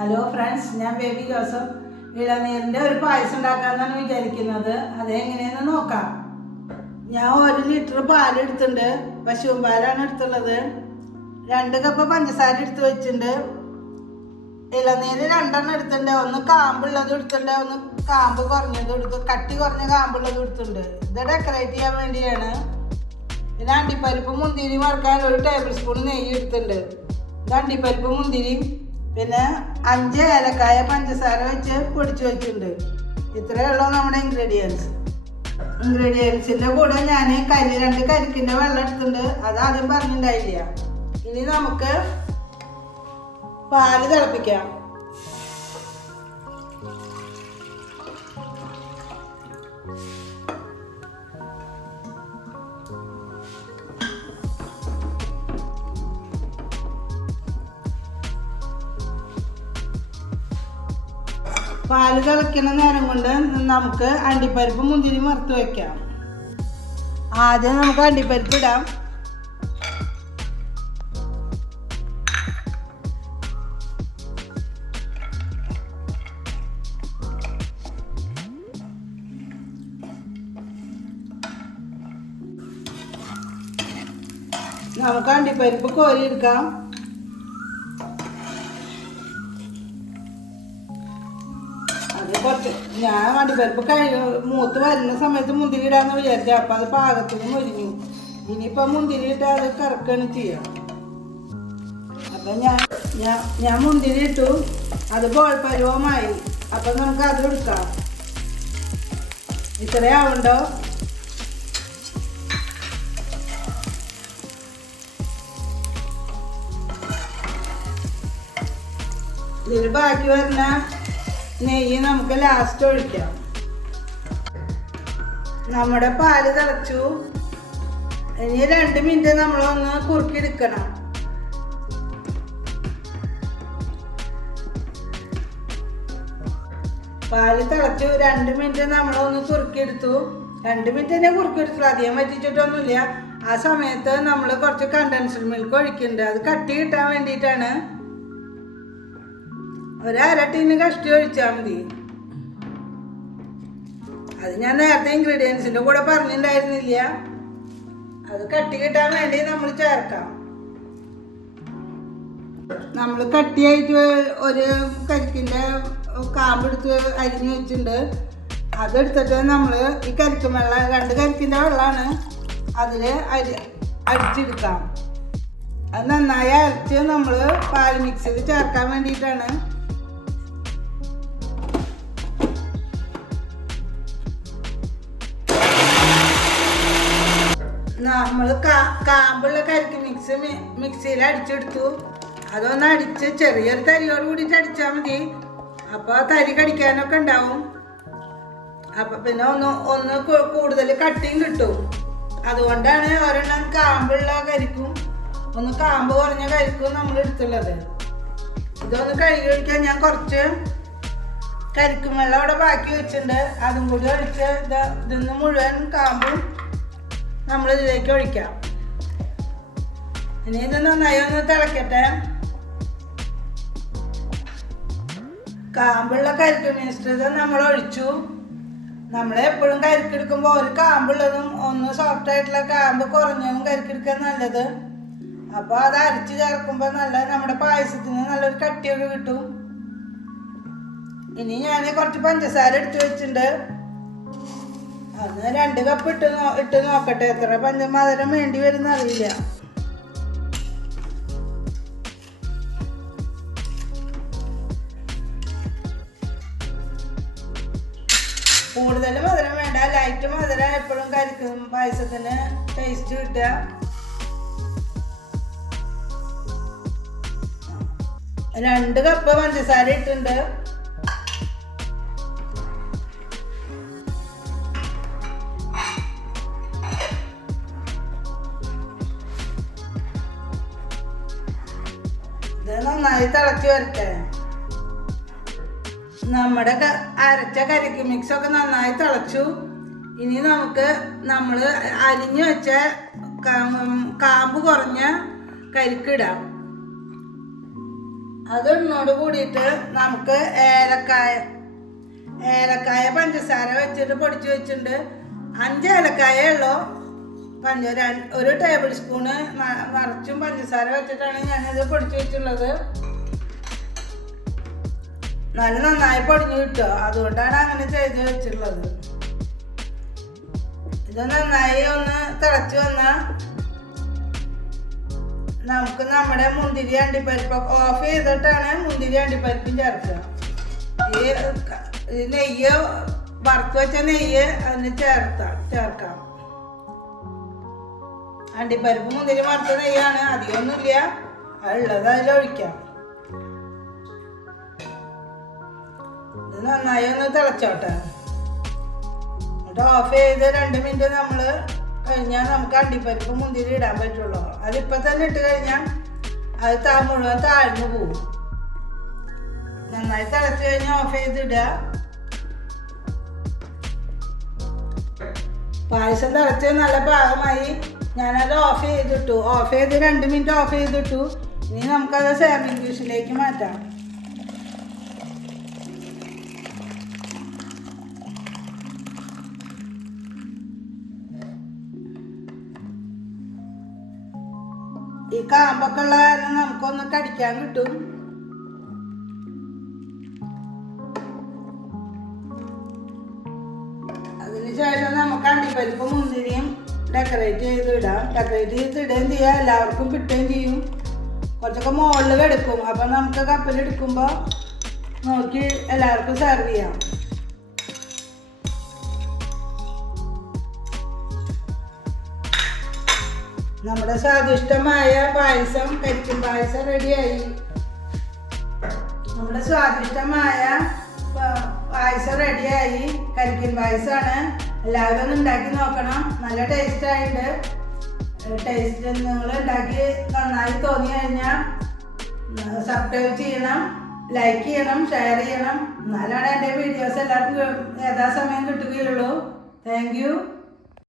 Hello friends, ഞാൻ baby Joseph. ഇളനീരിൻ്റെ ഒരു പായസം ഉണ്ടാക്കാമെന്നാണ് വിചാരിക്കുന്നത്. അതെങ്ങനെയെന്ന് നോക്കാം. ഞാൻ 1 ലിറ്റർ പാലെടുത്തിട്ടുണ്ട്. പശുവും പാലാണ് എടുത്തുള്ളത്. 2 കപ്പ് പഞ്ചസാര എടുത്ത് വെച്ചിട്ടുണ്ട്. ഇളനീര് 2 എടുത്തിട്ടുണ്ട്. ഒന്ന് കാമ്പുള്ളത് എടുത്തിട്ടുണ്ട്, ഒന്ന് കാമ്പ് കുറഞ്ഞത് എടുത്ത്, കട്ടി കുറഞ്ഞ കാമ്പുള്ളത് എടുത്തിട്ടുണ്ട്. ഇത് ഡെക്കറേറ്റ് ചെയ്യാൻ വേണ്ടിയാണ്. പിന്നെ അണ്ടിപ്പരിപ്പ് മുന്തിരി വറുക്കാൻ 1 ടേബിൾ സ്പൂൺ നെയ്യ് എടുത്തിട്ടുണ്ട്. ഇത് അണ്ടിപ്പരിപ്പ് മുന്തിരിയും പിന്നെ 5 ഏലക്കായ പഞ്ചസാര വെച്ച് പൊടിച്ച് വെച്ചിട്ടുണ്ട്. ഇത്രയുള്ള നമ്മുടെ ഇൻഗ്രീഡിയൻസിൻ്റെ കൂടെ ഞാൻ 2 കരിക്കിൻ്റെ വെള്ളം എടുത്തിട്ടുണ്ട്. അത് ആദ്യം പറഞ്ഞിട്ടുണ്ടായില്ല. ഇനി നമുക്ക് പാല് തിളപ്പിക്കാം. പാല് തിളയ്ക്കുന്ന നേരം കൊണ്ട് നമുക്ക് അണ്ടിപ്പരിപ്പ് മുന്തിരി വറുത്ത് വയ്ക്കാം. ആദ്യം നമുക്ക് അണ്ടിപ്പരിപ്പ് ഇടാം. നമുക്ക് അണ്ടിപ്പരിപ്പ് കോരിയെടുക്കാം. കുറച്ച് ഞാൻ അണ്ടിപ്പരിപ്പ് മൂത്ത് വരുന്ന സമയത്ത് മുന്തിരി ഇടാന്ന് വിചാരിച്ചു. അപ്പം അത് പാകത്തിന് മുരിഞ്ഞു. ഇനിയിപ്പോൾ മുന്തിരി ഇട്ടാൽ അത് കറക്കുകയാണ് ചെയ്യാം. അപ്പം ഞാൻ മുന്തിരി ഇട്ടു. അത് ബോൾ പരുവമായി. അപ്പം നമുക്ക് അത് എടുക്കാം. ഇത്രയാവുണ്ടോ? ഇതിൽ ബാക്കി വരുന്ന നെയ്യ് നമുക്ക് ലാസ്റ്റ് ഒഴിക്കാം. നമ്മുടെ പാല് തിളച്ചു. ഇനി 2 മിനിറ്റ് നമ്മളൊന്ന് കുറുക്കിയെടുക്കണം. പാല് തിളച്ചു. 2 മിനിറ്റ് നമ്മളൊന്ന് കുറുക്കിയെടുത്തു. 2 മിനിറ്റ് തന്നെ കുറുക്കിയെടുത്തു. അധികം വറ്റിച്ചിട്ടൊന്നുമില്ല. ആ സമയത്ത് നമ്മൾ കുറച്ച് കണ്ടൻസ്ഡ് മിൽക്ക് ഒഴിക്കുന്നുണ്ട്. അത് കട്ടി കിട്ടാൻ വേണ്ടിയിട്ടാണ്. 1/2 ടീന് കഷ്ടി ഒഴിച്ചാൽ മതി. അത് ഞാൻ നേരത്തെ ഇൻഗ്രീഡിയൻസിൻ്റെ കൂടെ പറഞ്ഞിട്ടുണ്ടായിരുന്നില്ല. അത് കട്ടി കിട്ടാൻ വേണ്ടി നമ്മൾ ചേർക്കാം. നമ്മൾ കട്ടിയായിട്ട് ഒരു കരിക്കിൻ്റെ കാമ്പെടുത്ത് അരിഞ്ഞ് വെച്ചിട്ടുണ്ട്. അതെടുത്തിട്ട് നമ്മൾ ഈ കരിക്കും വെള്ളം 2 കരിക്കിൻ്റെ വെള്ളമാണ് അതിൽ അടിച്ചെടുക്കാം. അത് നന്നായി അരച്ച് നമ്മൾ പാൽ മിക്സിൽ ചേർക്കാൻ വേണ്ടിയിട്ടാണ്. നമ്മൾ കാമ്പുള്ള കരിക്ക് മിക്സിയിൽ അടിച്ചെടുത്തു. അതൊന്ന് അടിച്ച് ചെറിയൊരു തരിയോട് കൂടിയിട്ട് അടിച്ചാൽ മതി. അപ്പോൾ തരി കടിക്കാനൊക്കെ ഉണ്ടാവും. അപ്പം പിന്നെ ഒന്ന് കൂടുതൽ കട്ടിയും കിട്ടും. അതുകൊണ്ടാണ് ഒരെണ്ണം കാമ്പുള്ള കരിക്കും ഒന്ന് കാമ്പ് കുറഞ്ഞ കരിക്കും നമ്മൾ എടുത്തുള്ളത്. ഇതൊന്ന് കഴുകി ഒഴിക്കാൻ ഞാൻ കുറച്ച് കരിക്കും വെള്ളം അവിടെ ബാക്കി വെച്ചിട്ടുണ്ട്. അതും കൂടി ഒഴിച്ച് ഇതിന്ന് മുഴുവൻ കാമ്പും നമ്മളിതിലേക്ക് ഒഴിക്കാം. ഇനി ഇത് നന്നായി ഒന്ന് തിളക്കട്ടെ. കാമ്പുള്ള കരിക്ക് മിശ്രിതം നമ്മൾ ഒഴിച്ചു. നമ്മൾ എപ്പോഴും കരിക്കെടുക്കുമ്പോൾ ഒരു കാമ്പുള്ളതും ഒന്ന് സോഫ്റ്റ് ആയിട്ടുള്ള കാമ്പ് കുറഞ്ഞതും കരിക്കെടുക്കാൻ നല്ലത്. അപ്പോൾ അത് അരച്ച് ചേർക്കുമ്പോൾ നമ്മുടെ പായസത്തിന് നല്ലൊരു കട്ടിയൊക്കെ കിട്ടും. ഇനി ഞാൻ കുറച്ച് പഞ്ചസാര എടുത്ത് വെച്ചിട്ടുണ്ട്. അന്ന് 2 കപ്പ് ഇട്ട് നോക്കട്ടെ എത്ര മധുരം വേണ്ടി വരുന്ന അറിയില്ല. കൂടുതൽ മധുരം വേണ്ട, ലൈറ്റ് മധുരം എപ്പോഴും കരിക്കും പായസത്തിന് ടേസ്റ്റ് കിട്ടുക. രണ്ട് കപ്പ് പഞ്ചസാര ഇട്ടുണ്ട്. നന്നായി തിളച്ച് വരട്ടെ. നമ്മുടെ അരച്ച കരിക്ക് മിക്സൊക്കെ നന്നായി തിളച്ചു. ഇനി നമുക്ക് നമ്മൾ അരിഞ്ഞു വെച്ച കാമ്പ് കുറഞ്ഞ കരിക്കിടാം. അതിനോട് കൂടിയിട്ട് നമുക്ക് ഏലക്കായ പഞ്ചസാര വെച്ചിട്ട് പൊടിച്ച് വെച്ചിട്ടുണ്ട്. 5 ഏലക്കായ ഉള്ളൂ. ഒരു ടേബിൾ സ്പൂണ് നിറച്ചും പഞ്ചസാര വെച്ചിട്ടാണ് ഞാനിത് പൊടിച്ച് വെച്ചിട്ടുള്ളത്. നല്ല നന്നായി പൊടിഞ്ഞു കിട്ടുക, അതുകൊണ്ടാണ് അങ്ങനെ ചെയ്ത് വെച്ചിട്ടുള്ളത്. ഇത് നന്നായി ഒന്ന് തിളച്ച് വന്നാൽ നമുക്ക് നമ്മുടെ മുന്തിരി അണ്ടിപ്പരിപ്പ് ഓഫ് ചെയ്തിട്ടാണ് മുന്തിരി അണ്ടിപ്പരിപ്പും ചേർക്കുക. ഈ നെയ്യ് വറുത്ത് വെച്ച നെയ്യ് അതിന് ചേർക്കാം. അണ്ടിപ്പരിപ്പ് മുന്തിരി വറുത്ത നെയ്യാണ്, അധികമൊന്നുമില്ല, ഉള്ളത് അതിലൊഴിക്കാം. ഇത് നന്നായി ഒന്ന് തിളച്ചോട്ടെ. എന്നിട്ട് ഓഫ് ചെയ്ത് 2 മിനിറ്റ് നമ്മൾ കഴിഞ്ഞാൽ നമുക്ക് അണ്ടിപ്പരിപ്പ് മുന്തിരി ഇടാൻ പറ്റുള്ളൂ. അതിപ്പോൾ തന്നെ ഇട്ട് കഴിഞ്ഞാൽ അത് മുഴുവൻ താഴ്ന്നു പോവും. നന്നായി തിളച്ച് കഴിഞ്ഞാൽ ഓഫ് ചെയ്തിടുക. പായസം തിളച്ച് നല്ല പാകമായി. ഞാനത് ഓഫ് ചെയ്തിട്ടു. ഓഫ് ചെയ്ത് 2 മിനിറ്റ് ഓഫ് ചെയ്തിട്ടു. ഇനി നമുക്കത് സെർവിങ് ഡിഷിലേക്ക് മാറ്റാം. ഈ കാമ്പൊക്കെ ഉള്ള കാരണം നമുക്കൊന്ന് കടിക്കാൻ കിട്ടും. അതിനുശേഷം നമുക്ക് അണ്ടിപ്പരിപ്പ് മുന്തിരിയും ഡെക്കറേറ്റ് ചെയ്തിടാം. ഡെക്കറേറ്റ് ചെയ്തിടുകയും ചെയ്യാം, എല്ലാവർക്കും കിട്ടുകയും ചെയ്യും. കുറച്ചൊക്കെ മുകളിൽ കിടക്കും. അപ്പം നമുക്ക് കപ്പിലെടുക്കുമ്പോൾ നോക്കി എല്ലാവർക്കും സെർവ് ചെയ്യാം. നമ്മുടെ സ്വാദിഷ്ടമായ പായസം, കരിക്കും പായസം റെഡിയായി. നമ്മുടെ സ്വാദിഷ്ടമായ പായസം റെഡിയായി. കരിക്കും പായസമാണ്. എല്ലാവരും ഒന്ന് ഉണ്ടാക്കി നോക്കണം. നല്ല ടേസ്റ്റായിട്ട്. ടേസ്റ്റ് നിങ്ങൾ ഉണ്ടാക്കി നന്നായി തോന്നി കഴിഞ്ഞാൽ സബ്സ്ക്രൈബ് ചെയ്യണം, ലൈക്ക് ചെയ്യണം, ഷെയർ ചെയ്യണം. എന്നാലാണ് എൻ്റെ വീഡിയോസ് എല്ലാവർക്കും യഥാസമയം കിട്ടുകയുള്ളൂ. Thank you.